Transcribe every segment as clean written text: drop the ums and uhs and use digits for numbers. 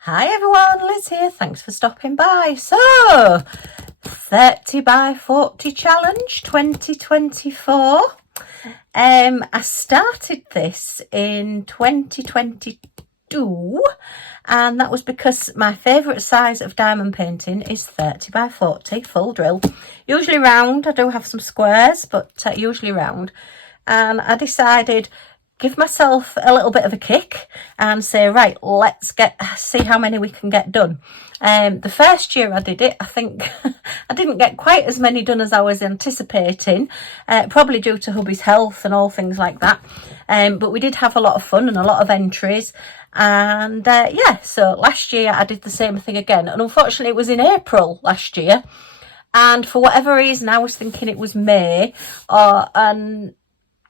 Hi everyone, Liz here, thanks for stopping by. So, 30 by 40 challenge 2024. I started this in 2022 and that was because my favourite size of diamond painting is 30 by 40 full drill. Usually round, I do have some squares, but usually round. And I decided give myself a little bit of a kick and say, right, let's see how many we can get done. The first year I did it, I think I didn't get quite as many done as I was anticipating, probably due to hubby's health and all things like that. But we did have a lot of fun and a lot of entries. And yeah, so last year I did the same thing again. And unfortunately it was in April last year. And for whatever reason, I was thinking it was May, and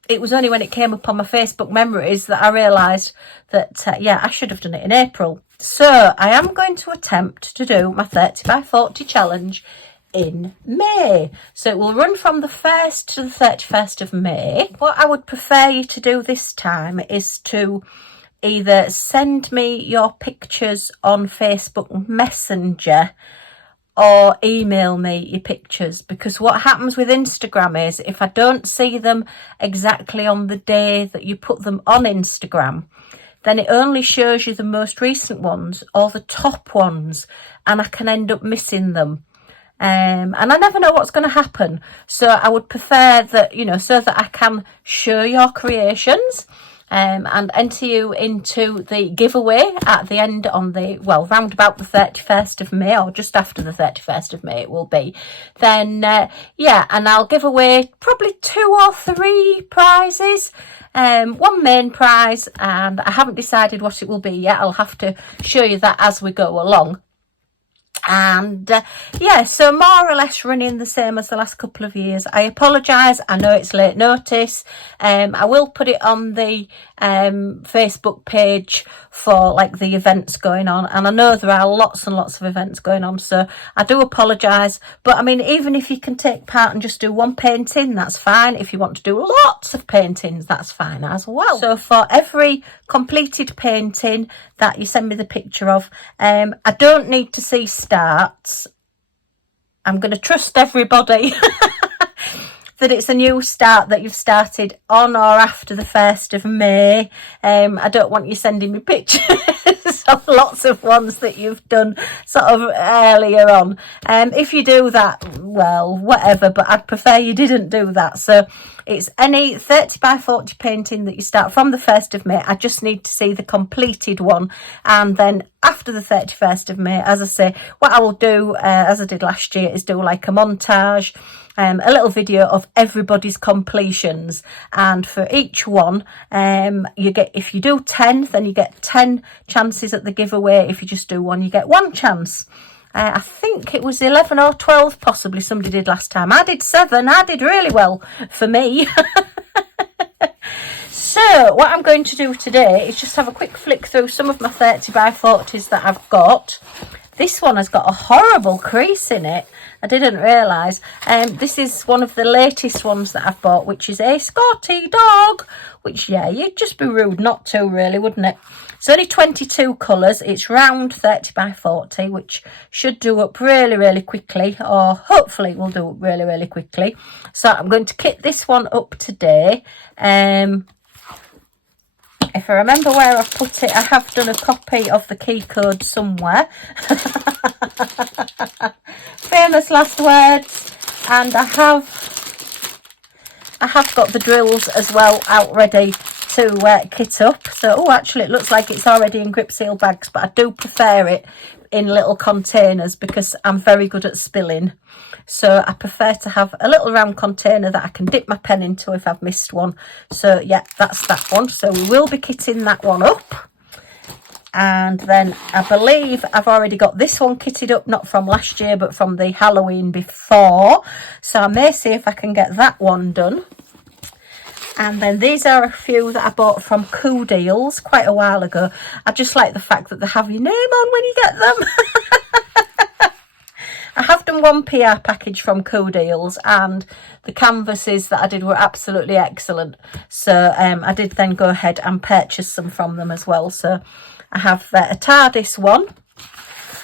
it was only when it came up on my Facebook memories that I realised that, yeah, I should have done it in April. So I am going to attempt to do my 30 by 40 challenge in May. So it will run from the 1st to the 31st of May. What I would prefer you to do this time is to either send me your pictures on Facebook Messenger or email me your pictures, because what happens with Instagram is if I don't see them exactly on the day that you put them on Instagram, then it only shows you the most recent ones or the top ones, and I can end up missing them. And I never know what's going to happen. So I would prefer that, you know, so that I can show your creations and enter you into the giveaway at the end on the, well, round about the 31st of May, or just after the 31st of May it will be. Then, yeah, and I'll give away probably 2 or 3 prizes. One main prize, and I haven't decided what it will be yet. I'll have to show you that as we go along. And yeah, so more or less running the same as the last couple of years. I apologise, I know it's late notice. I will put it on the Facebook page for like the events going on, and I know there are lots and lots of events going on, so I do apologise. But I mean, even if you can take part and just do one painting, that's fine. If you want to do lots of paintings, that's fine as well. So for every completed painting that you send me the picture of, I don't need to see starts. I'm going to trust everybody that it's a new start that you've started on or after the 1st of May. I don't want you sending me pictures of lots of ones that you've done sort of earlier on. If you do that, well, whatever, but I'd prefer you didn't do that. So it's any 30 by 40 painting that you start from the 1st of May. I just need to see the completed one. And then after the 31st of May, as I say, what I will do, as I did last year, is do like a montage, a little video of everybody's completions. And for each one, you get, if you do 10, then you get 10 chances at the giveaway. If you just do one, you get 1 chance. I think it was 11 or 12 possibly somebody did last time. I did 7. I did really well for me. So what I'm going to do today is just have a quick flick through some of my 30 by 40s that I've got. This one has got a horrible crease in it. I didn't realise. This is one of the latest ones that I've bought, which is a Scottie dog, which, yeah, you'd just be rude not to, really, wouldn't it? It's only 22 colours. It's round 30 by 40, which should do up really, really quickly, or hopefully will do up really, really quickly. So I'm going to kit this one up today. If I remember where I've put it, I have done a copy of the key code somewhere. Famous last words. And I have got the drills as well out ready to kit up. So, oh, actually it looks like it's already in grip seal bags, but I do prefer it in little containers because I'm very good at spilling. So I prefer to have a little round container that I can dip my pen into if I've missed one. So yeah, that's that one. So we will be kitting that one up. And then I believe I've already got this one kitted up, not from last year, but from the Halloween before. So I may see if I can get that one done. And then these are a few that I bought from Cool Deals quite a while ago. I just like the fact that they have your name on when you get them. I have done one PR package from Cool Deals, and the canvases that I did were absolutely excellent. So I did then go ahead and purchase some from them as well. So I have a TARDIS one.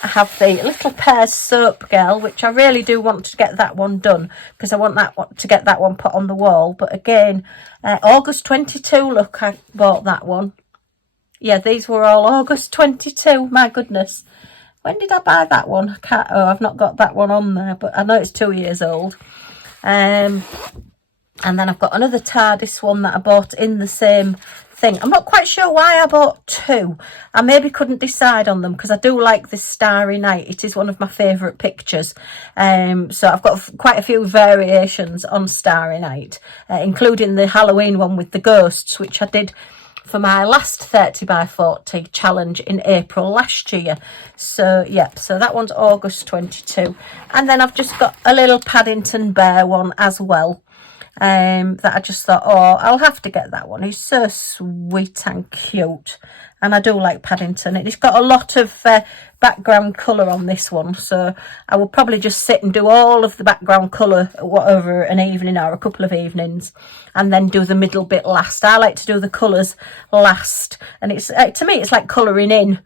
I have the Little Pears Soap Girl, which I really do want to get that one done, because I want that one, to get that one put on the wall. But again, August 22, look, I bought that one. Yeah, these were all August 22, my goodness. When did I buy that one? I've not got that one on there, but I know it's 2 years old. And then I've got another TARDIS one that I bought in the same thing. I'm not quite sure why I bought two. I maybe couldn't decide on them, because I do like this Starry Night. It is one of my favourite pictures. So I've got quite a few variations on Starry Night, including the Halloween one with the ghosts, which I did for my last 30 by 40 challenge in April last year. So yeah, so that one's August 22. And then I've just got a little Paddington Bear one as well, that I just thought, oh, I'll have to get that one. He's so sweet and cute, and I do like Paddington. It's got a lot of background colour on this one, so I will probably just sit and do all of the background colour over an evening or a couple of evenings, and then do the middle bit last. I like to do the colours last, and it's to me it's like colouring in.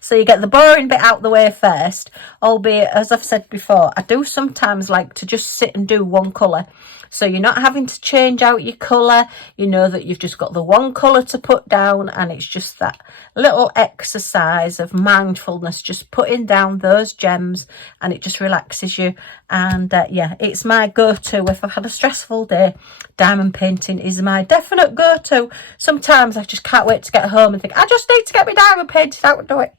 So you get the boring bit out the way first, albeit, as I've said before, I do sometimes like to just sit and do one colour. So you're not having to change out your colour. You know that you've just got the one colour to put down, and it's just that little exercise of mindfulness, just putting down those gems, and it just relaxes you. And yeah, it's my go-to if I've had a stressful day. Diamond painting is my definite go-to. Sometimes I just can't wait to get home and think, I just need to get my diamond painted out and do it.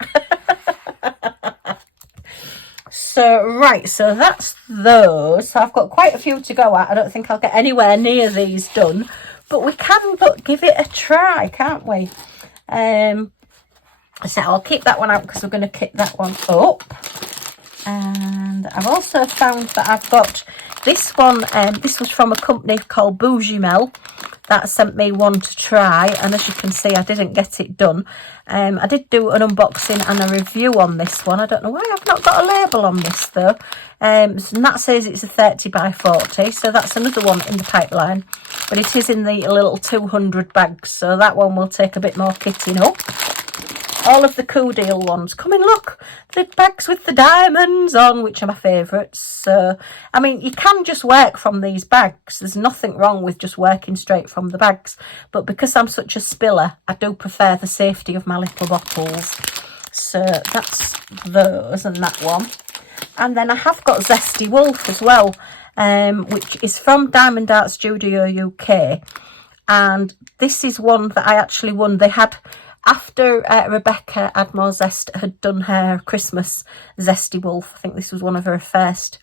So right, so that's those. So I've got quite a few to go at. I don't think I'll get anywhere near these done, but we can give it a try, can't we? So I'll keep that one out because we're going to kick that one up. And I've also found that I've got this one. This was from a company called Bougie Mel that sent me one to try, and as you can see, I didn't get it done. I did do an unboxing and a review on this one. I don't know why I've not got a label on this though. And that says it's a 30 by 40, so that's another one in the pipeline, but it is in the little 200 bags, so that one will take a bit more kitting up. All of the Cool Deal ones. Come in, look, the bags with the diamonds on, which are my favourites. So, I mean, you can just work from these bags. There's nothing wrong with just working straight from the bags. But because I'm such a spiller, I do prefer the safety of my little bottles. So that's those and that one. And then I have got Zesty Wolf as well, which is from Diamond Art Studio UK. And this is one that I actually won. They had... After Rebecca Admore Zest had done her Christmas Zesty Wolf, I think this was one of her first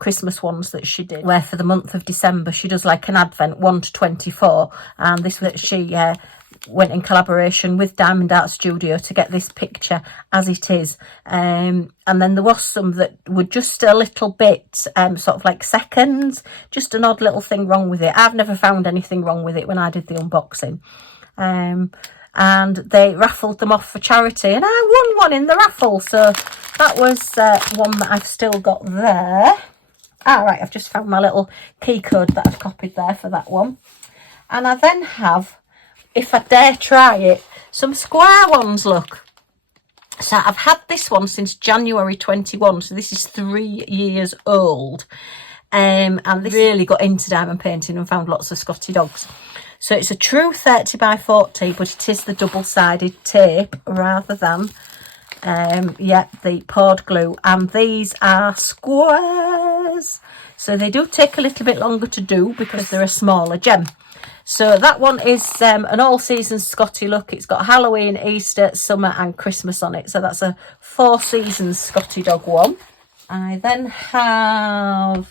Christmas ones that she did, where for the month of December she does like an advent 1 to 24, and this was she went in collaboration with Diamond Art Studio to get this picture as it is. And then there was some that were just a little bit sort of like seconds, just an odd little thing wrong with it. I've never found anything wrong with it when I did the unboxing. And they raffled them off for charity, and I won one in the raffle, so that was one that I've still got there. Right, I've just found my little key code that I've copied there for that one. And I then have, if I dare try it, some square ones, look. So I've had this one since January 21, so this is 3 years old. And this really got into diamond painting and found lots of Scottie dogs. So it's a true 30 by 40, but it is the double-sided tape rather than, the poured glue. And these are squares. So they do take a little bit longer to do because they're a smaller gem. So that one is an all-season Scottie look. It's got Halloween, Easter, summer and Christmas on it. So that's a 4 seasons Scottie dog one. I then have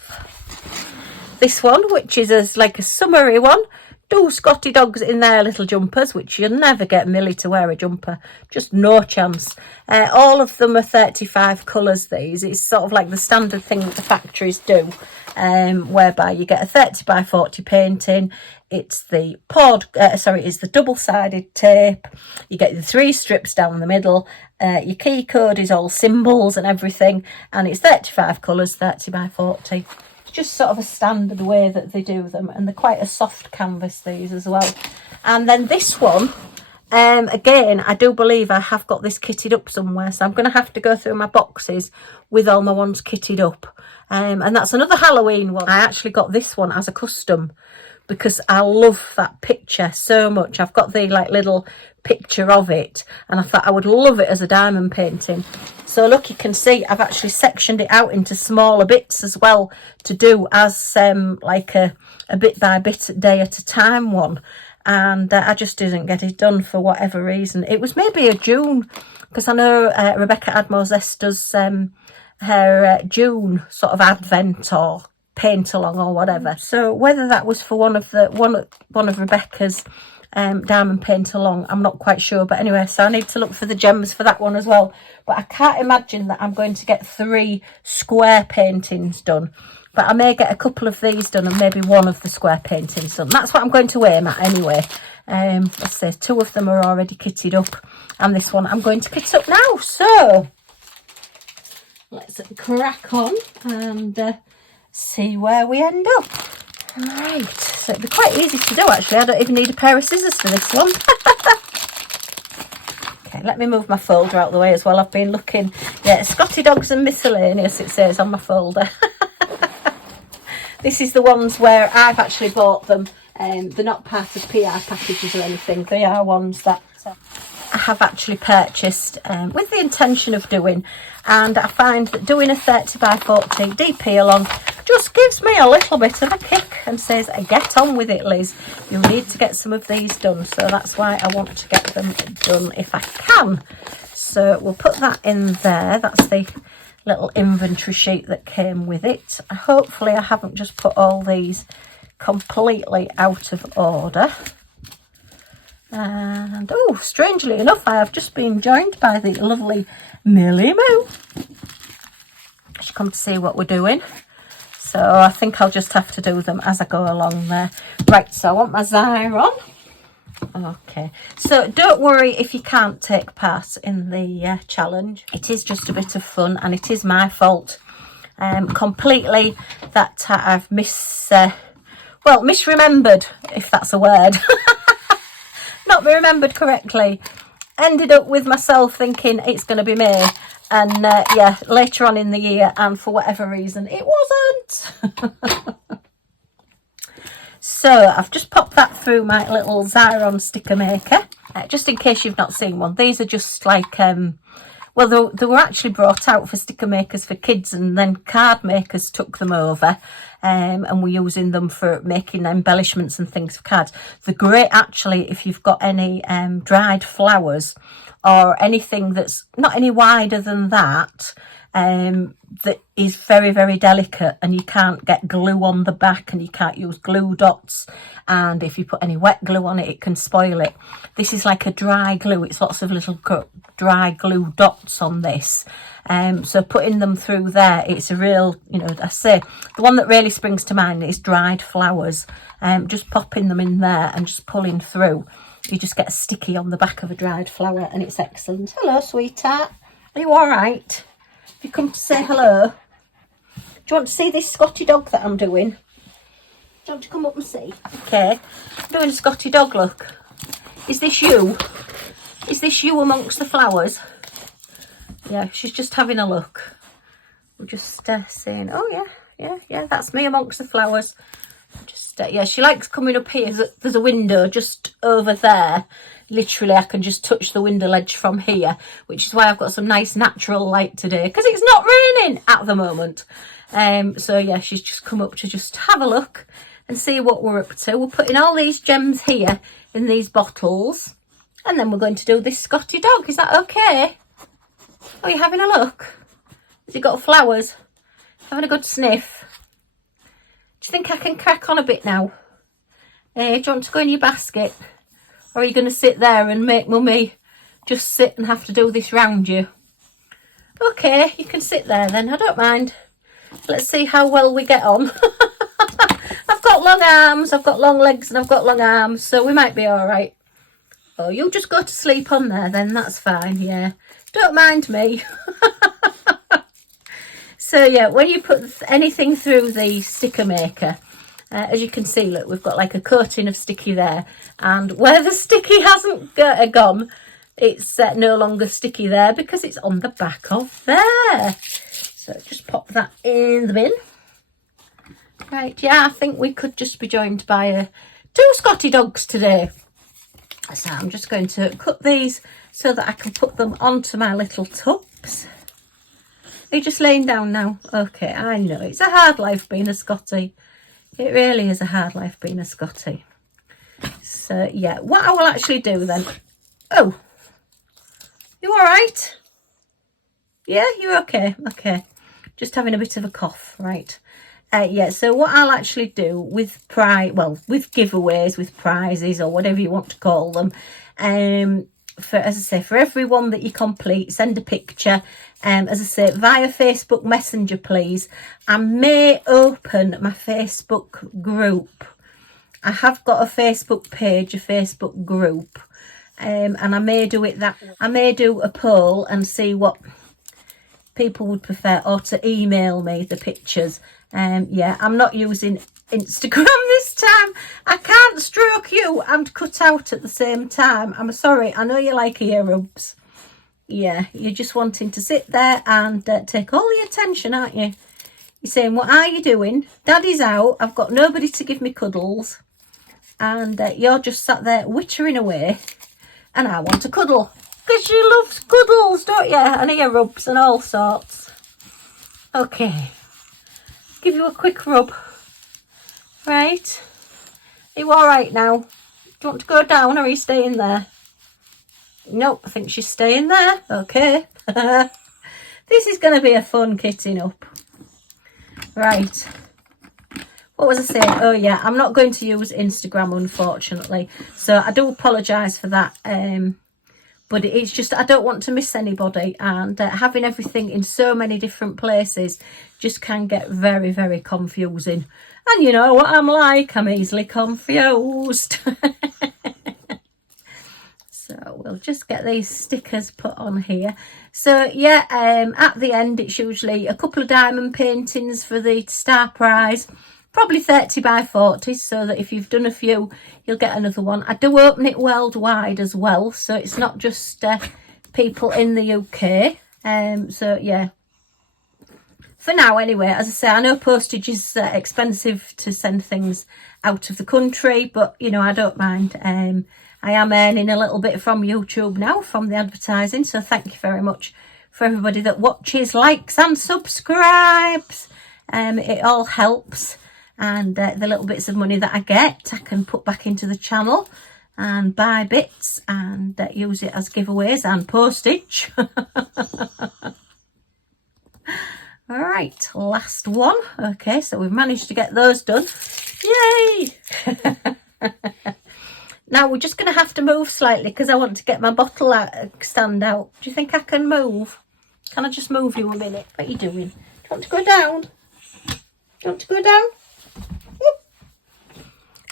this one, which is like a summery one. 2 Scottie dogs in their little jumpers, which you'll never get Millie to wear a jumper. Just no chance. All of them are 35 colours, these. It's sort of like the standard thing that the factories do. whereby you get a 30 by 40 painting. It's the it's the double-sided tape. You get the 3 strips down the middle. Your key code is all symbols and everything, and it's 35 colours, 30 by 40. It's just sort of a standard way that they do them, and they're quite a soft canvas, these as well. And then this one, again, I do believe I have got this kitted up somewhere, so I'm going to have to go through my boxes with all my ones kitted up. And that's another Halloween one. I actually got this one as a custom because I love that picture so much. I've got the like little picture of it, and I thought I would love it as a diamond painting. So look, you can see I've actually sectioned it out into smaller bits as well to do as like a bit by bit, day at a time one. And I just didn't get it done for whatever reason. It was maybe a June, because I know Rebecca Admore Zest does her June sort of advent or paint along or whatever. So whether that was for one of Rebecca's diamond paint along, I'm not quite sure. But anyway, so I need to look for the gems for that one as well. But I can't imagine that I'm going to get 3 square paintings done. But I may get a couple of these done and maybe one of the square paintings done. That's what I'm going to aim at anyway. Let's say 2 of them are already kitted up, and this one I'm going to kit up now. So let's crack on and see where we end up. Right, so it'd be quite easy to do actually. I don't even need a pair of scissors for this one. Okay, let me move my folder out of the way as well. I've been looking, yeah, Scottie Dogs and Miscellaneous it says on my folder. This is the ones where I've actually bought them. They're not part of PR packages or anything. They are ones that I have actually purchased with the intention of doing. And I find that doing a 30 by 40 DPalong just gives me a little bit of a kick and says, get on with it, Liz. You need to get some of these done. So that's why I want to get them done if I can. So we'll put that in there. That's the little inventory sheet that came with it. Hopefully I haven't just put all these completely out of order. And oh, strangely enough, I have just been joined by the lovely Millie Moo. She's come to see what we're doing, so I think I'll just have to do them as I go along there. Right, so I want my Xyron. Okay, so don't worry if you can't take part in the challenge. It is just a bit of fun, and it is my fault completely that I've misremembered, if that's a word. Not remembered correctly. Ended up with myself thinking it's going to be May, and yeah, later on in the year, and for whatever reason it wasn't. So I've just popped that through my little Xyron sticker maker, just in case you've not seen one. These are just like well, they were actually brought out for sticker makers for kids, and then card makers took them over and we're using them for making embellishments and things for cards. They're great actually if you've got any dried flowers or anything that's not any wider than that, that is very, very delicate, and you can't get glue on the back, and you can't use glue dots, and if you put any wet glue on it, it can spoil it. This is like a dry glue. It's lots of little dry glue dots on this, so putting them through there, it's a real, you know, I say the one that really springs to mind is dried flowers. Just popping them in there and just pulling through, you just get a sticky on the back of a dried flower, and it's excellent. Hello, sweetheart, are you all right? Have you come to say hello? Do you want to see this Scottie dog that I'm doing? Do you want to come up and see? Okay, I'm doing a Scottie dog look. Is this you? Is this you amongst the flowers? Yeah, she's just having a look. We're just saying, oh yeah, that's me amongst the flowers. Just yeah, she likes coming up here. There's a window just over there. Literally, I can just touch the window ledge from here, which is why I've got some nice natural light today, because it's not raining at the moment. So yeah, she's just come up to just have a look and see what we're up to. We're putting all these gems here in these bottles, and then we're going to do this Scottie dog. Is that okay? Are you having a look? Has he got flowers? Having a good sniff? Do you think I can crack on a bit now? Do you want to go in your basket? Or are you going to sit there and make mummy just sit and have to do this round you? Okay, you can sit there then, I don't mind. Let's see how well we get on. I've got long arms, I've got long legs, and I've got long arms, so we might be all right. Oh, you'll just go to sleep on there then, that's fine, yeah. Don't mind me. So yeah, when you put anything through the sticker maker, as you can see, look, we've got like a coating of sticky there, and where the sticky hasn't gone, it's no longer sticky there because it's on the back of there. So just pop that in the bin. Right, yeah, I think we could just be joined by 2 Scottie dogs today. So I'm just going to cut these so that I can put them onto my little tubs. Are you just laying down now? Okay, I know, it's a hard life being a Scottie. It really is a hard life being a Scottie. So yeah, what I will actually do then... Oh, you all right? Yeah, you're okay. Okay, just having a bit of a cough, right? Yeah, so what I'll actually do with with giveaways, with prizes, or whatever you want to call them, as I say, for everyone that you complete, send a picture. As I say, via Facebook Messenger, please. I may open my Facebook group. I have got a Facebook page, a Facebook group, and I may do it that. I may do a poll and see what people would prefer, or to email me the pictures. Yeah, I'm not using Instagram this time. I can't stroke you and cut out at the same time. I'm sorry, I know you like ear rubs. Yeah, you're just wanting to sit there and take all the attention, aren't you? You're saying, what are you doing? Daddy's out, I've got nobody to give me cuddles, and you're just sat there wittering away, and I want to cuddle. Because you love cuddles, don't you? And ear rubs and all sorts. Okay. Give you a quick rub. Right. Are you alright now? Do you want to go down, or are you staying there? Nope, I think she's staying there. Okay. This is going to be a fun kitting up. Right. What was I saying? Oh yeah, I'm not going to use Instagram, unfortunately. So I do apologise for that. But it's just, I don't want to miss anybody, and having everything in so many different places just can get very, very confusing. And you know what I'm like, I'm easily confused. So we'll just get these stickers put on here. So yeah, at the end, it's usually a couple of diamond paintings for the star prize. Probably 30 by 40, so that if you've done a few, you'll get another one. I do open it worldwide as well, so it's not just people in the UK. So yeah, for now anyway, as I say, I know postage is expensive to send things out of the country, but you know, I don't mind. I am earning a little bit from YouTube now, from the advertising, so thank you very much for everybody that watches, likes and subscribes. It all helps. And the little bits of money that I get, I can put back into the channel and buy bits and use it as giveaways and postage. All right, last one. Okay, so we've managed to get those done. Yay! Now we're just going to have to move slightly because I want to get my bottle stand out. Do you think I can move? Can I just move you a minute? What are you doing? Do you want to go down? Do you want to go down?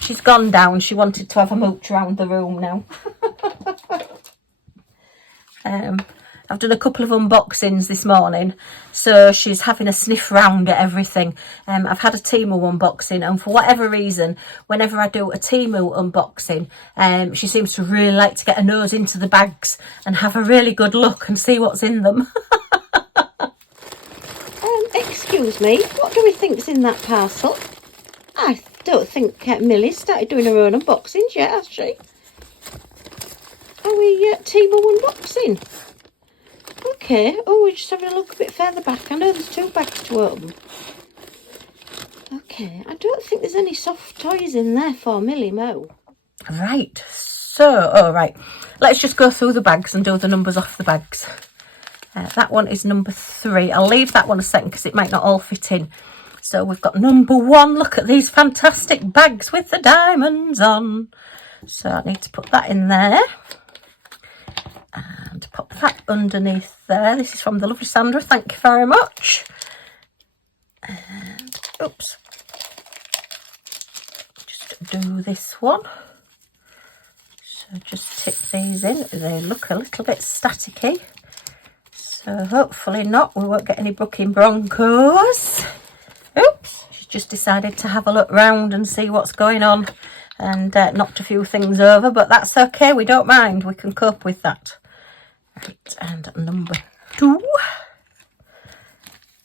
She's gone down. She wanted to have a mooch around the room now. I've done a couple of unboxings this morning, so she's having a sniff round at everything. I've had a Temu unboxing, and for whatever reason, whenever I do a Temu unboxing, she seems to really like to get her nose into the bags and have a really good look and see what's in them. Excuse me, what do we think's in that parcel? I don't think Millie's started doing her own unboxings yet, has she? Are we Temu unboxing? Okay, oh, we're just having a look a bit further back. I know there's 2 bags to open. Okay, I don't think there's any soft toys in there for Millie Mo. Right, so, all right. Let's just go through the bags and do the numbers off the bags. That one is number 3. I'll leave that one a second because it might not all fit in. So we've got number 1. Look at these fantastic bags with the diamonds on. So I need to put that in there. And pop that underneath there. This is from the lovely Sandra. Thank you very much. oops, just do this one. So just tip these in. They look a little bit staticky, so hopefully not. We won't get any bucking broncos. Oops, she's just decided to have a look round and see what's going on, and knocked a few things over, but that's okay. We don't mind. We can cope with that. Right, and number 2.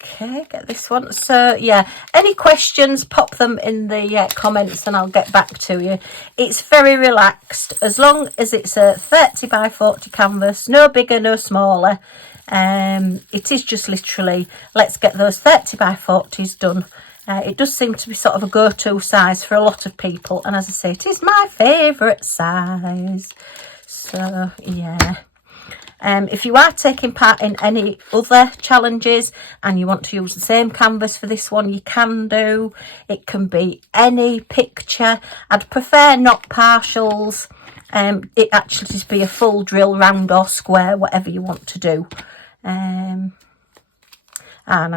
Okay, get this one. So yeah, any questions, pop them in the comments and I'll get back to you. It's very relaxed, as long as it's a 30 by 40 canvas, no bigger, no smaller. It is just literally, let's get those 30 by 40s done. It does seem to be sort of a go-to size for a lot of people, and as I say, it is my favourite size. So yeah. If you are taking part in any other challenges and you want to use the same canvas for this one, you can do. It can be any picture. I'd prefer not partials. It actually just be a full drill, round or square, whatever you want to do. Now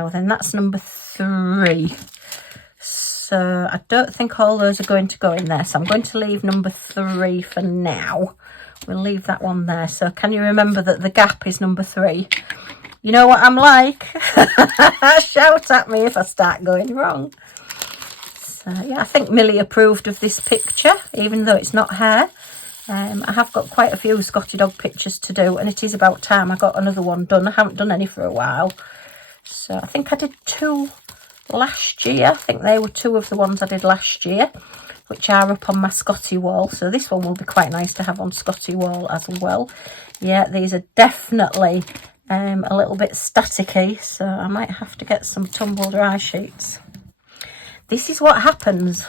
then, that's number 3. So I don't think all those are going to go in there. So I'm going to leave number 3 for now. We'll leave that one there. So can you remember that the gap is number 3? You know what I'm like. Shout at me if I start going wrong. So yeah, I think Millie approved of this picture, even though it's not her. I have got quite a few Scottie dog pictures to do, and it is about time I got another one done. I haven't done any for a while. So I think I did 2 last year. I think they were 2 of the ones I did last year, which are up on my Scottie wall. So this one will be quite nice to have on Scottie wall as well. Yeah, these are definitely a little bit staticky, so I might have to get some tumble dry sheets. This is what happens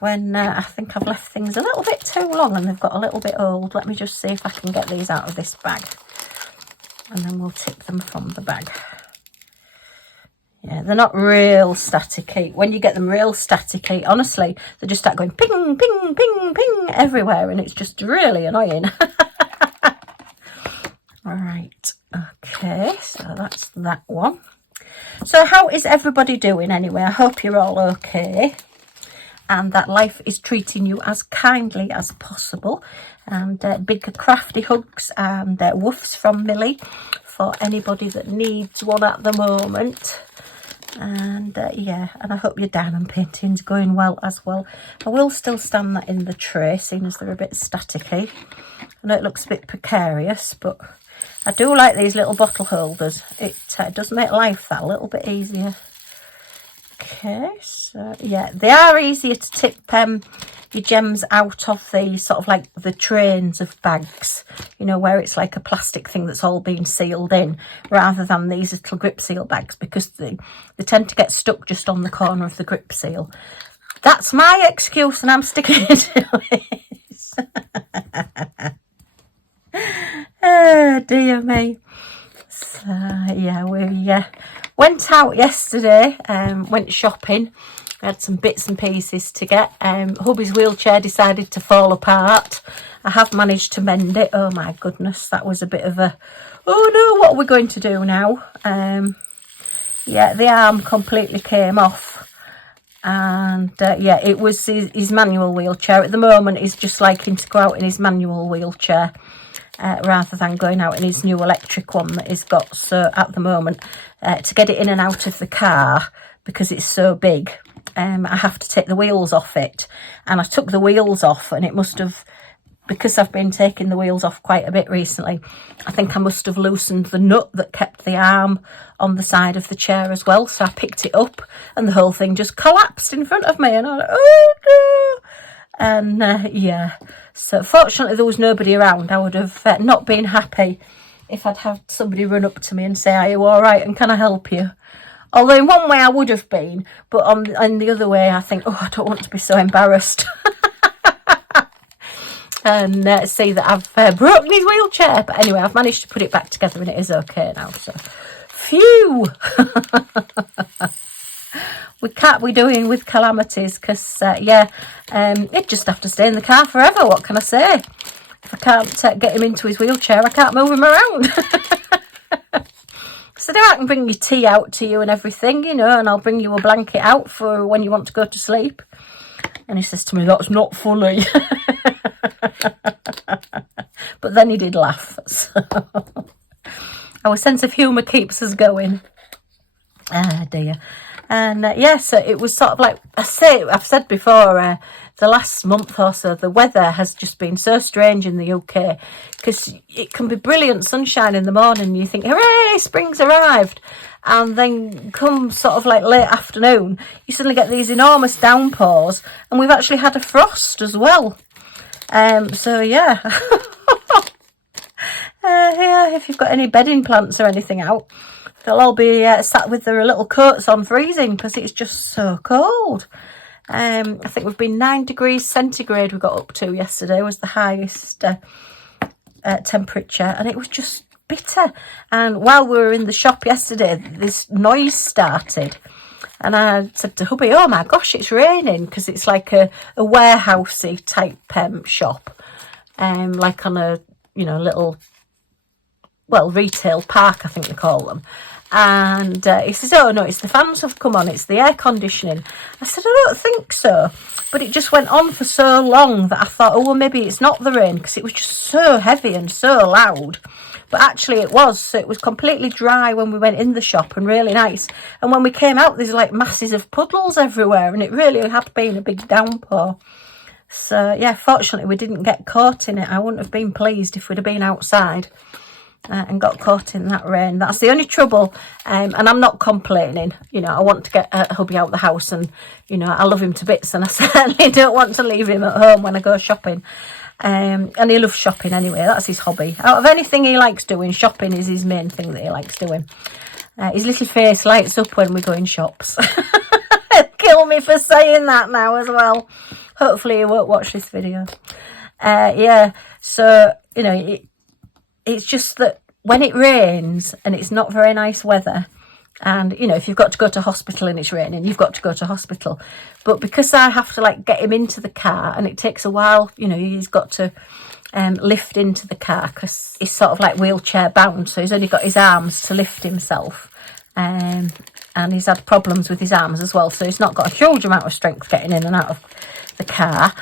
when I think I've left things a little bit too long and they've got a little bit old. Let me just see if I can get these out of this bag, and then we'll tip them from the bag. Yeah, they're not real staticky. When you get them real staticky, honestly, they just start going ping, ping, ping, ping everywhere, and it's just really annoying. All right, okay, so that's that one. So how is everybody doing anyway? I hope you're all okay, and that life is treating you as kindly as possible. And big crafty hugs and woofs from Millie for anybody that needs one at the moment. And yeah, and I hope your diamond painting's going well as well. I will still stand that in the tray, seeing as they're a bit staticky. I know it looks a bit precarious, but I do like these little bottle holders. It does make life that little bit easier. Okay, so yeah, they are easier to tip your gems out of the sort of like the trains of bags, you know, where it's like a plastic thing that's all been sealed in, rather than these little grip seal bags, because they tend to get stuck just on the corner of the grip seal. That's my excuse, and I'm sticking to it. Oh dear me. So yeah, we went out yesterday, went shopping. I had some bits and pieces to get. Hubby's wheelchair decided to fall apart. I have managed to mend it. Oh my goodness, that was a bit of a, oh no, what are we going to do now? Yeah, the arm completely came off. And yeah, it was his manual wheelchair. At the moment, he's just liking to go out in his manual wheelchair, rather than going out in his new electric one that he's got. So at the moment, to get it in and out of the car, because it's so big, I have to take the wheels off it. And I took the wheels off, and it must have, because I've been taking the wheels off quite a bit recently, I think I must have loosened the nut that kept the arm on the side of the chair as well. So I picked it up and the whole thing just collapsed in front of me, and I was like, oh no. And yeah, so fortunately there was nobody around. I would have not been happy if I'd had somebody run up to me and say, are you all right, and can I help you? Although in one way I would have been, but on the other way I think, oh, I don't want to be so embarrassed. And see that I've broken his wheelchair. But anyway, I've managed to put it back together and it is okay now. So, phew! We can't be doing with calamities, because, yeah, he'd just have to stay in the car forever. What can I say? If I can't get him into his wheelchair, I can't move him around. said, oh, I can bring your tea out to you and everything, you know, and I'll bring you a blanket out for when you want to go to sleep. And he says to me, that's not funny. But then he did laugh. So our sense of humour keeps us going. Ah, dear. And yeah, so it was sort of like, I've said before, the last month or so, the weather has just been so strange in the UK, because it can be brilliant sunshine in the morning and you think, hooray, spring's arrived. And then come sort of like late afternoon, you suddenly get these enormous downpours, and we've actually had a frost as well. So yeah. Yeah, if you've got any bedding plants or anything out, they'll all be sat with their little coats on freezing, because it's just so cold. I think we've been 9 degrees centigrade we got up to yesterday, was the highest temperature, and it was just bitter. And while we were in the shop yesterday, this noise started, and I said to hubby, oh my gosh, it's raining, because it's like a warehousey type shop, like on a, you know, little, well, retail park, I think they call them. And he says, oh no, it's the fans have come on, it's the air conditioning. I said, I don't think so. But it just went on for so long that I thought, oh, well, maybe it's not the rain, because it was just so heavy and so loud. But actually it was. So it was completely dry when we went in the shop, and really nice. And when we came out, there's like masses of puddles everywhere, and it really had been a big downpour. So yeah, fortunately we didn't get caught in it. I wouldn't have been pleased if we'd have been outside and got caught in that rain. That's the only trouble. And I'm not complaining. You know, I want to get hubby out the house, and, you know, I love him to bits, and I certainly don't want to leave him at home when I go shopping. And he loves shopping anyway. That's his hobby. Out of anything he likes doing, shopping is his main thing that he likes doing. His little face lights up when we go in shops. Kill me for saying that now as well. Hopefully he won't watch this video. Yeah, so, you know, it's just that when it rains and it's not very nice weather, and, you know, if you've got to go to hospital and it's raining, you've got to go to hospital. But because I have to, like, get him into the car, and it takes a while, you know, he's got to lift into the car, because he's sort of like wheelchair bound, so he's only got his arms to lift himself. And he's had problems with his arms as well, so he's not got a huge amount of strength getting in and out of the car.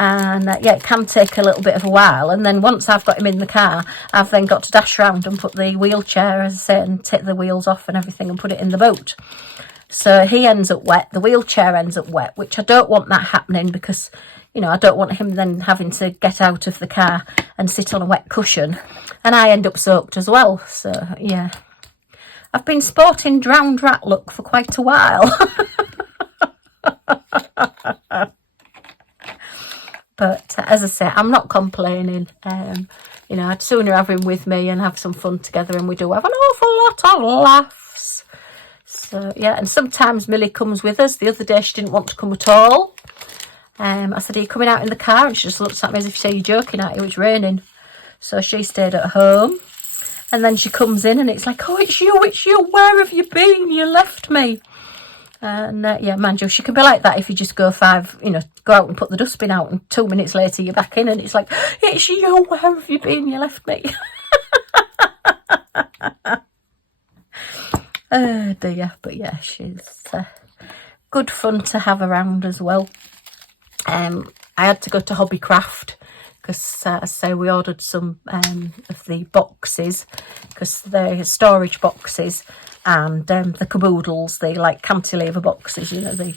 And yeah, it can take a little bit of a while. And then once I've got him in the car, I've then got to dash around and put the wheelchair, as I say, and take the wheels off and everything and put it in the boat. So he ends up wet, the wheelchair ends up wet, which I don't want that happening, because, you know, I don't want him then having to get out of the car and sit on a wet cushion, and I end up soaked as well. So yeah, I've been sporting drowned rat look for quite a while. But as I say, I'm not complaining. You know, I'd sooner have him with me and have some fun together, and we do have an awful lot of laughs. So yeah, and sometimes Millie comes with us. The other day she didn't want to come at all. I said, are you coming out in the car? And she just looked at me as if she said, you're joking at you, it's raining. So she stayed at home. And then she comes in and it's like, oh, it's you, where have you been? You left me. And yeah, mind you, she can be like that if you just go go out and put the dustbin out, and 2 minutes later you're back in, and it's like, it's you, where have you been? You left me. Oh dear, but yeah, she's good fun to have around as well. I had to go to Hobbycraft, because as I say, we ordered some of the boxes, because they're storage boxes, and the caboodles, the like cantilever boxes, you know, the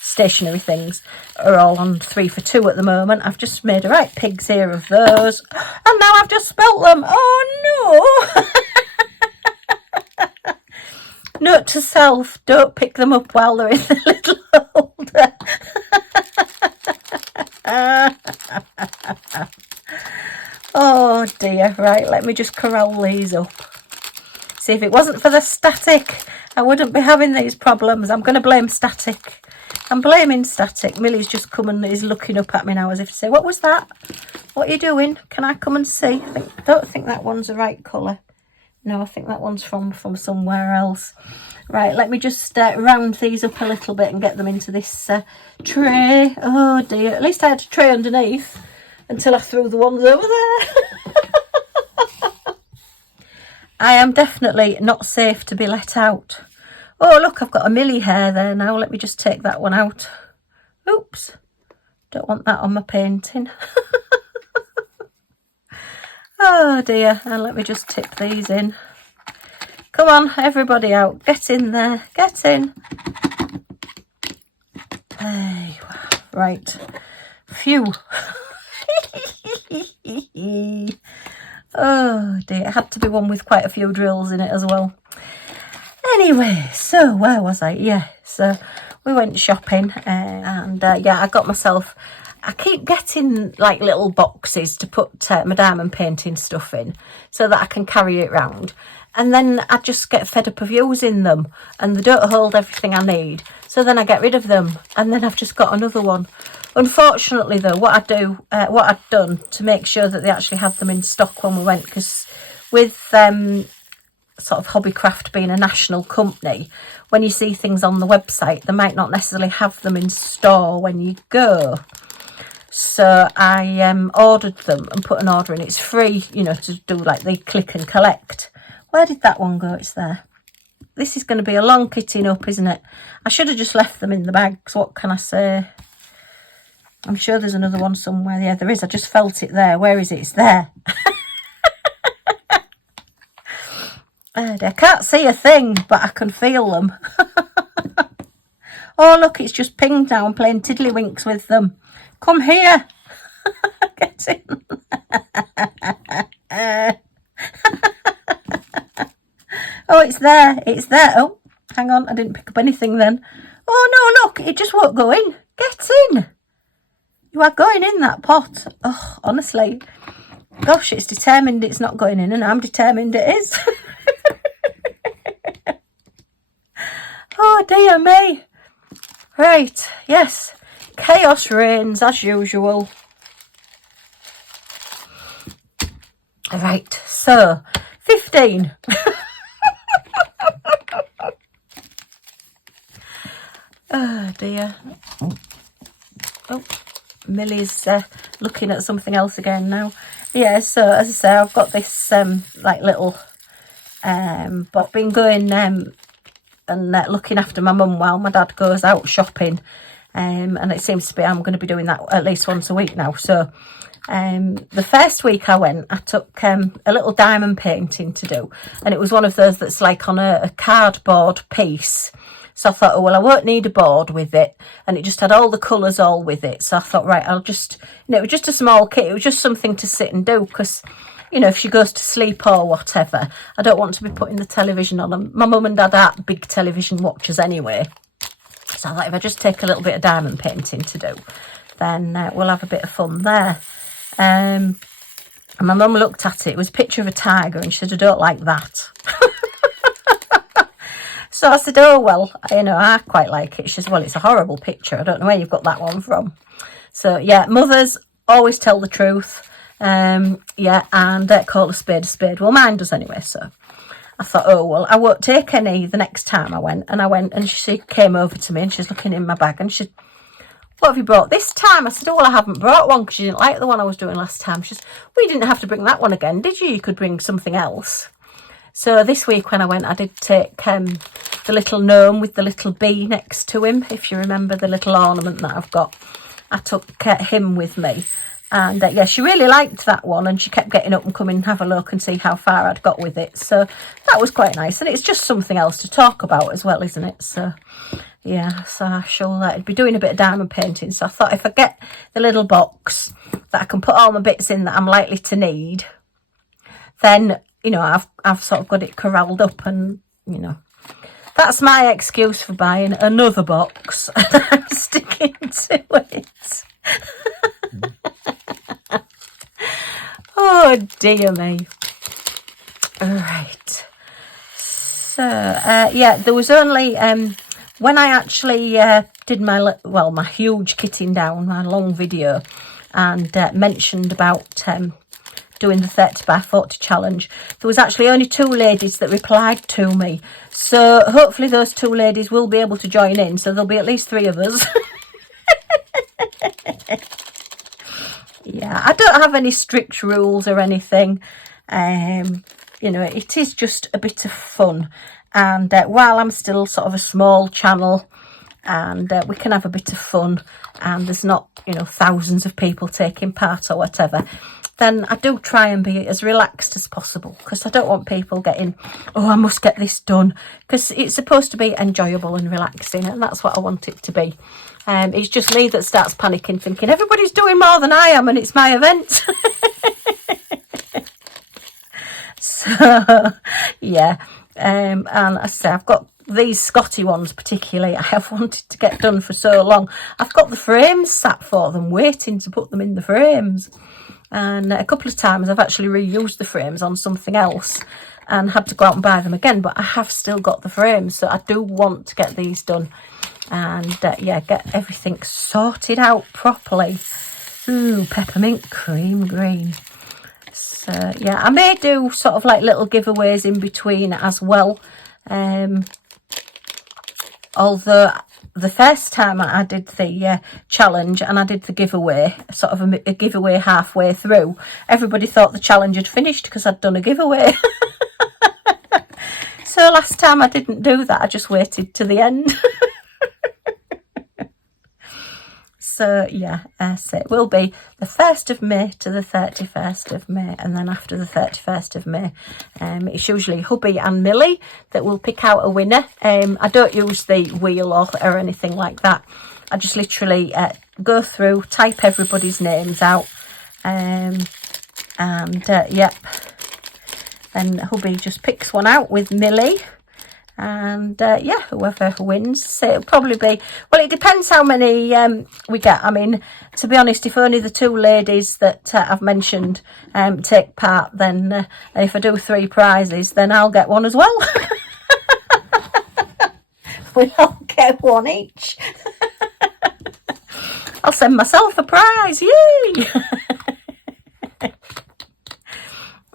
stationary things, are all on 3 for 2 at the moment. I've just made a right pig's ear of those, and now I've just spilt them. Oh no. Note to self, don't pick them up while they're in the little holder. Oh dear, right, let me just corral these up. See, if it wasn't for the static, I wouldn't be having these problems. I'm going to blame static. I'm blaming static. Millie's just come and is looking up at me now as if to say, what was that? What are you doing? Can I come and see? I don't think that one's the right colour. No, I think that one's from somewhere else. Right, let me just round these up a little bit and get them into this tray. Oh dear, at least I had a tray underneath until I threw the ones over there. I am definitely not safe to be let out. Oh, look, I've got a Millie hair there now. Let me just take that one out. Oops. Don't want that on my painting. Oh dear. And let me just tip these in. Come on, everybody out. Get in there. Get in. Hey, right. Phew. Oh dear. It had to be one with quite a few drills in it as well. Anyway, so where was I? Yeah, so we went shopping and yeah, I got myself, I keep getting like little boxes to put my diamond painting stuff in so that I can carry it round. And then I just get fed up of using them and they don't hold everything I need. So then I get rid of them and then I've just got another one. Unfortunately though, what I'd done to make sure that they actually had them in stock when we went, because with sort of Hobbycraft being a national company, when you see things on the website, they might not necessarily have them in store when you go. So I ordered them and put an order in. It's free, you know, to do like the click and collect. Where did that one go? It's there. This is going to be a long kitting up, isn't it? I should have just left them in the bags. What can I say? I'm sure there's another one somewhere. Yeah, there is. I just felt it there. Where is it? It's there. I can't see a thing, but I can feel them. Oh, look, it's just pinged now. I'm playing tiddlywinks with them. Come here. Get in. Oh, it's there. It's there. Oh, hang on. I didn't pick up anything then. Oh, no, look. It just won't go in. Get in. You are going in that pot. Oh, honestly. Gosh, it's determined it's not going in, and I'm determined it is. Oh, dear me. Right, yes. Chaos reigns, as usual. Right, so, 15. Oh, dear. Oh, Millie's looking at something else again now. Yeah, so, as I say, I've got this, like, little, but I've been going, and looking after my mum while my dad goes out shopping, and it seems to be I'm going to be doing that at least once a week now. So the first week I went, I took a little diamond painting to do, and it was one of those that's like on a cardboard piece. So I thought, oh well, I won't need a board with it, and it just had all the colours all with it. So I thought, right, I'll just, you know, it was just a small kit. It was just something to sit and do, because, you know, if she goes to sleep or whatever, I don't want to be putting the television on. And my mum and dad aren't big television watchers anyway. So I thought if I just take a little bit of diamond painting to do, then we'll have a bit of fun there. And my mum looked at it. It was a picture of a tiger, and she said, I don't like that. So I said, oh, well, you know, I quite like it. She says, well, it's a horrible picture. I don't know where you've got that one from. So, yeah, mothers always tell the truth. Yeah, and call a spade. Well, mine does anyway, so I thought, oh, well, I won't take any the next time I went. And I went, and she came over to me, and she's looking in my bag, and she said, what have you brought this time? I said, oh, well, I haven't brought one, because she didn't like the one I was doing last time. She says, well, you didn't have to bring that one again, did you? You could bring something else. So this week when I went, I did take the little gnome with the little bee next to him, if you remember the little ornament that I've got. I took him with me. And yeah, she really liked that one, and she kept getting up and coming and have a look and see how far I'd got with it. So that was quite nice, and it's just something else to talk about as well, isn't it? So yeah, so I shall be doing a bit of diamond painting. So I thought if I get the little box that I can put all my bits in that I'm likely to need, then, you know, I've sort of got it corralled up, and, you know, that's my excuse for buying another box. I'm sticking to it. Oh, dear me. Right. So, yeah, there was only, when I actually did my huge kitting down, my long video, and mentioned about doing the 30 by 40 challenge, there was actually only 2 ladies that replied to me. So hopefully those 2 ladies will be able to join in, so there'll be at least 3 of us. Yeah, I don't have any strict rules or anything. you know, it is just a bit of fun. And while I'm still sort of a small channel, and we can have a bit of fun, and there's not, you know, thousands of people taking part or whatever, then I do try and be as relaxed as possible, because I don't want people getting, oh, I must get this done, because it's supposed to be enjoyable and relaxing, and that's what I want it to be. It's just me that starts panicking, thinking everybody's doing more than I am and it's my event. So yeah, and I say I've got these Scottie ones particularly I have wanted to get done for so long. I've got the frames sat for them, waiting to put them in the frames, and a couple of times I've actually reused the frames on something else and had to go out and buy them again, but I have still got the frames, so I do want to get these done and yeah, get everything sorted out properly. Ooh, peppermint cream green. So yeah, I may do sort of like little giveaways in between as well. Although the first time I did the challenge and I did the giveaway, sort of a giveaway halfway through, everybody thought the challenge had finished because I'd done a giveaway. So last time I didn't do that, I just waited to the end. So yeah, so it will be the 1st of May to the 31st of May, and then after the 31st of May, it's usually hubby and Millie that will pick out a winner. I don't use the wheel or anything like that. I just literally go through, type everybody's names out, and yep, and hubby just picks one out with Millie. And yeah, whoever wins, so it'll probably be, well, it depends how many we get. I mean, to be honest, if only the 2 ladies that I've mentioned take part, then if I do 3 prizes, then I'll get one as well. We'll all get one each. I'll send myself a prize, yay!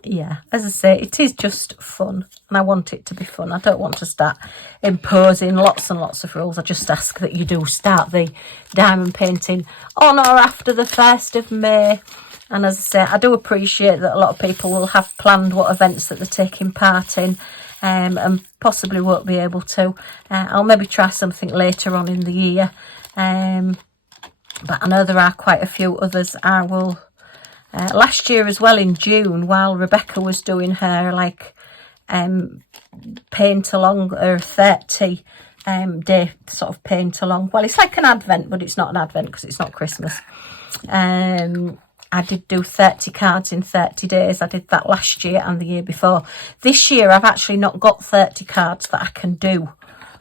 Yeah, as I say, it is just fun, and I want it to be fun. I don't want to start imposing lots and lots of rules. I just ask that you do start the diamond painting on or after the 1st of May. And as I say, I do appreciate that a lot of people will have planned what events that they're taking part in, and possibly won't be able to. I'll maybe try something later on in the year, but I know there are quite a few others I will. Last year as well, in June, while Rebecca was doing her like paint along, her 30 day sort of paint along, well, it's like an advent, but it's not an advent because it's not Christmas. I did do 30 cards in 30 days. I did that last year and the year before. This year I've actually not got 30 cards that I can do.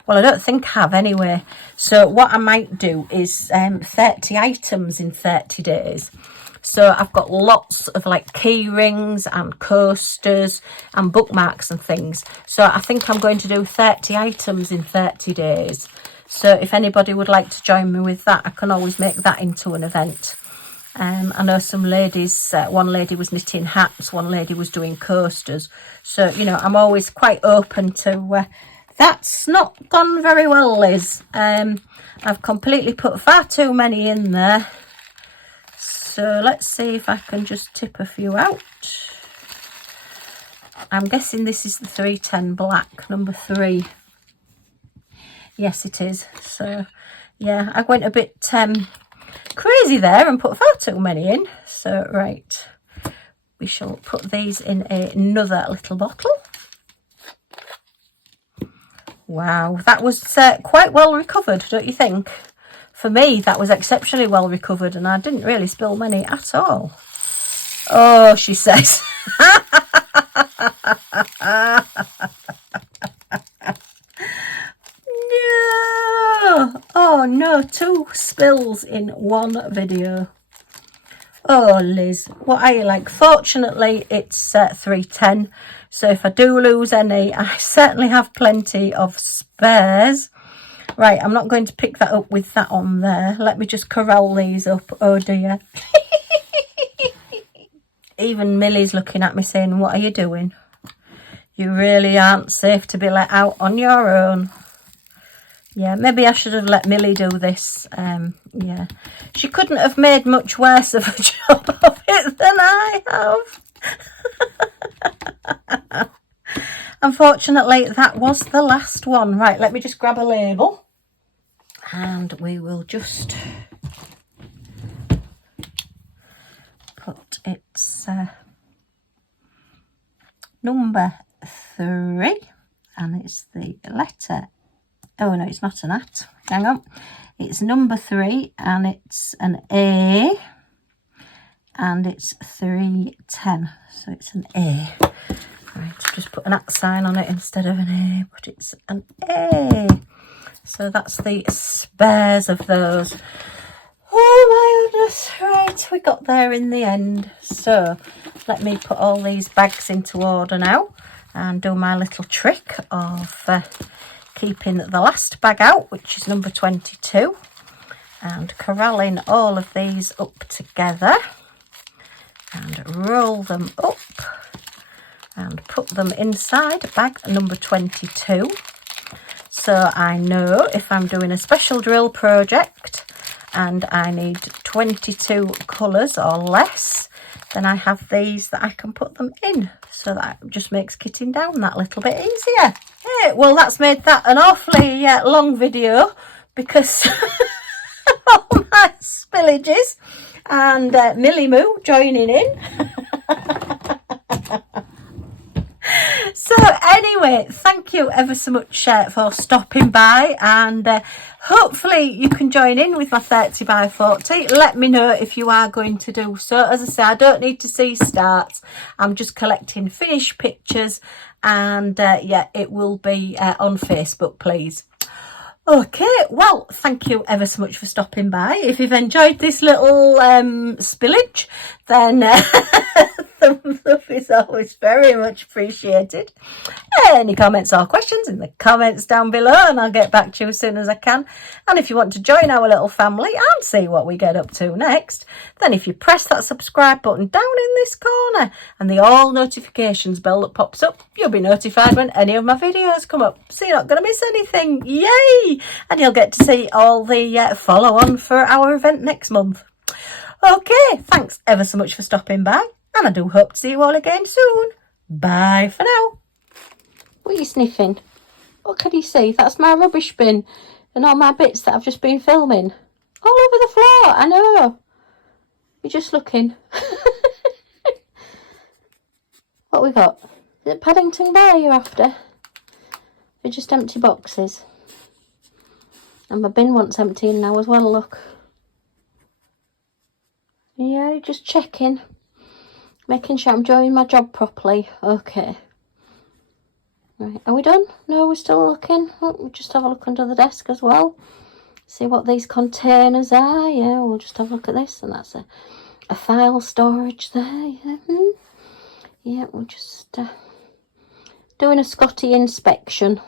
Well, I don't think I have anyway. So what I might do is 30 items in 30 days. So I've got lots of like key rings and coasters and bookmarks and things. So I think I'm going to do 30 items in 30 days. So if anybody would like to join me with that, I can always make that into an event. I know some ladies, one lady was knitting hats, one lady was doing coasters. So, you know, I'm always quite open to... that's not gone very well, Liz. I've completely put far too many in there. So let's see if I can just tip a few out. I'm guessing this is the 310 black, number 3. Yes, it is. So, yeah, I went a bit crazy there and put far too many in. So, right, we shall put these in another little bottle. Wow, that was quite well recovered, don't you think? For me, that was exceptionally well recovered, and I didn't really spill many at all. Oh, she says. No! Oh, no, 2 spills in one video. Oh, Liz, what are you like? Fortunately, it's 310, so if I do lose any, I certainly have plenty of spares. Right, I'm not going to pick that up with that on there. Let me just corral these up. Oh, dear. Even Millie's looking at me saying, what are you doing? You really aren't safe to be let out on your own. Yeah, maybe I should have let Millie do this. Yeah, she couldn't have made much worse of a job of it than I have. unfortunately, that was the last one. Right, let me just grab a label and we will just put its number 3, and it's the letter, oh no, it's not an at, hang on, it's number 3 and it's an A and it's 310, so it's an A. Right, just put an at sign on it instead of an A, but it's an A. So that's the spares of those. Oh my goodness, right, we got there in the end. So let me put all these bags into order now and do my little trick of keeping the last bag out, which is number 22, and corralling all of these up together and roll them up and put them inside bag number 22. So I know if I'm doing a special drill project and I need 22 colours or less, then I have these that I can put them in. So that just makes kitting down that little bit easier. Yeah, well, that's made that an awfully long video because all my spillages and Millie Moo joining in. So anyway, thank you ever so much for stopping by, and hopefully you can join in with my 30 by 40. Let me know if you are going to do so. As I say, I don't need to see starts. I'm just collecting finished pictures, and yeah, it will be on Facebook, please. Okay, well, thank you ever so much for stopping by. If you've enjoyed this little spillage, then thumbs up is always very much appreciated. Any comments or questions in the comments down below, and I'll get back to you as soon as I can. And if you want to join our little family and see what we get up to next, then if you press that subscribe button down in this corner and the all notifications bell that pops up, you'll be notified when any of my videos come up, so you're not going to miss anything. Yay! And you'll get to see all the follow on for our event next month. Okay, thanks ever so much for stopping by, and I do hope to see you all again soon. Bye for now. What are you sniffing? What can you see? That's my rubbish bin and all my bits that I've just been filming. All over the floor, I know. You're just looking. What we got? Is it Paddington Bear you're after? They're just empty boxes. And my bin wants emptying now as well, look. Yeah, just checking. Making sure I'm doing my job properly. Okay. Right, are we done? No, we're still looking. Oh, we'll just have a look under the desk as well. See what these containers are. Yeah, we'll just have a look at this. And that's a file storage there. Yeah, yeah, we're just doing a Scottie inspection.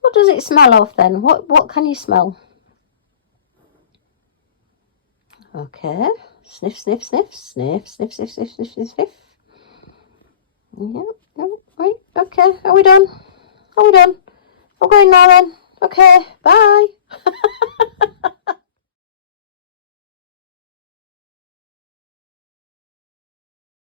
What does it smell of then? What can you smell? Okay. Sniff, sniff, sniff, sniff, sniff, sniff, sniff, sniff, sniff, sniff. Yeah. Oh, right. Okay. Are we done? Are we done? I'm going now then. Okay. Bye.